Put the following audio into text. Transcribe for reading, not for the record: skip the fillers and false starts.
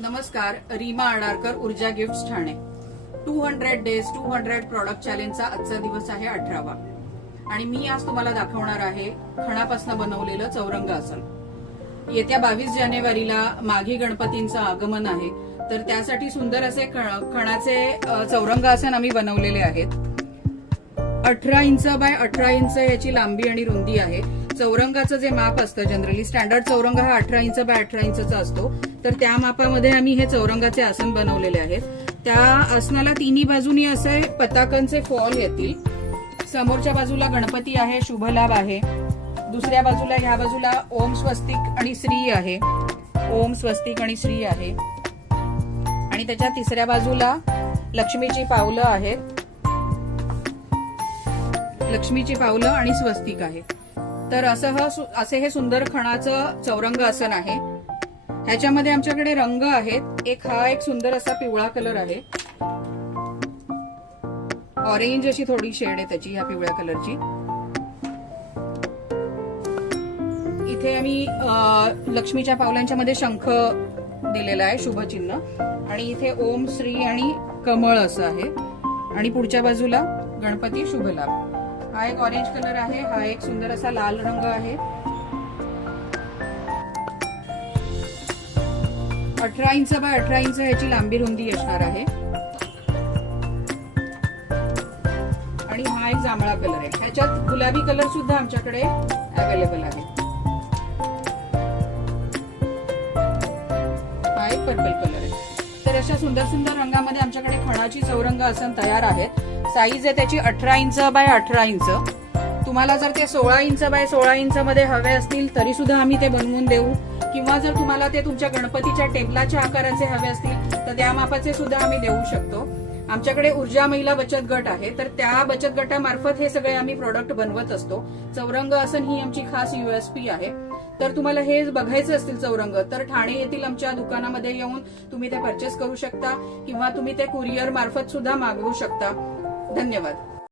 नमस्कार, रीमा आडारकर, ऊर्जा gifts Thane. 200 days 200 product चॅलेंजचा आजचा दिवस आहे 18वा आणि मी आज तुम्हाला दाखवणार आहे खणापासून बनवलेलं चौरंग आसन. येत्या 22 जानेवारीला माघी गणपतींचं आगमन आहे, तर त्यासाठी सुंदर असे खणाचे चौरंग आसन आम्ही बनवलेले आहेत. 18 इंच बाय 18 इंच याची लांबी आणि रुंदी आहे. चौरंगाचं जे माप असतं, जनरली स्टँडर्ड चौरंग हा 18 इंच बाय 18 इंचचा असतो, तर त्या मापामध्ये आम्ही हे चौरंगाचे आसन बनवलेले आहेत. त्या आसनाला तिन्ही बाजूनी असे पताकांचे फॉल येतील. समोरच्या बाजूला गणपती आहे, शुभलाभ आहे. दुसऱ्या बाजूला ह्या बाजूला ओम स्वस्तिक आणि श्री आहे, ओम स्वस्तिक आणि श्री आहे. आणि त्याच्या तिसऱ्या बाजूला लक्ष्मीची पावलं आहेत, लक्ष्मीची पावलं आणि स्वस्तिक आहे. तर असे हे सुंदर खणाचं चौरंग आसन आहे. ह्याच्यामध्ये आमच्याकडे रंग आहेत. हा एक सुंदर असा पिवळा कलर आहे, ऑरेंज अशी थोडी शेड आहे त्याची, ह्या पिवळ्या कलरची. इथे आम्ही लक्ष्मीच्या पावलांच्या मध्ये शंख दिलेला आहे, शुभचिन्ह. आणि इथे ओम, श्री आणि कमळ असं आहे. आणि पुढच्या बाजूला गणपती, शुभलाभ. हा एक ऑरेंज कलर आहे. हा एक सुंदर असा लाल रंग आहे. 18 इंच बाय 18 इंच ह्याची लांबी रुंदी असणार आहे. आणि हा एक जांभळा कलर आहे. ह्याच्यात गुलाबी कलर सुद्धा आमच्याकडे अवेलेबल आहे. हा एक पर्पल कलर आहे. तर अशा सुंदर सुंदर रंगामध्ये आमच्याकडे खणाची चौरंग आसन तयार आहेत. साईज आहे त्याची 18 इंच बाय 18 इंच. तुम्हाला जर ते 16 इंच बाय 16 इंच मध्ये हवे असतील तरी सुद्धा आम्ही ते बनवून देऊ, किंवा जर तुम्हाला ते तुमच्या गणपतीच्या टेबलाच्या आकाराचे हवे असतील तर त्या मापाचे सुद्धा आम्ही देऊ शकतो. आमच्याकडे ऊर्जा महिला बचत गट आहे, तर त्या बचत गटामार्फत हे सगळे आम्ही प्रोडक्ट बनवत असतो. चौरंग आसन ही आमची खास USP आहे. तर तुम्हाला हे बघायचं असतील चौरंग, तर ठाणे येथील आमच्या दुकानामध्ये येऊन तुम्ही ते परचेस करू शकता, किंवा तुम्ही ते कुरिअर मार्फत सुद्धा मागवू शकता. धन्यवाद.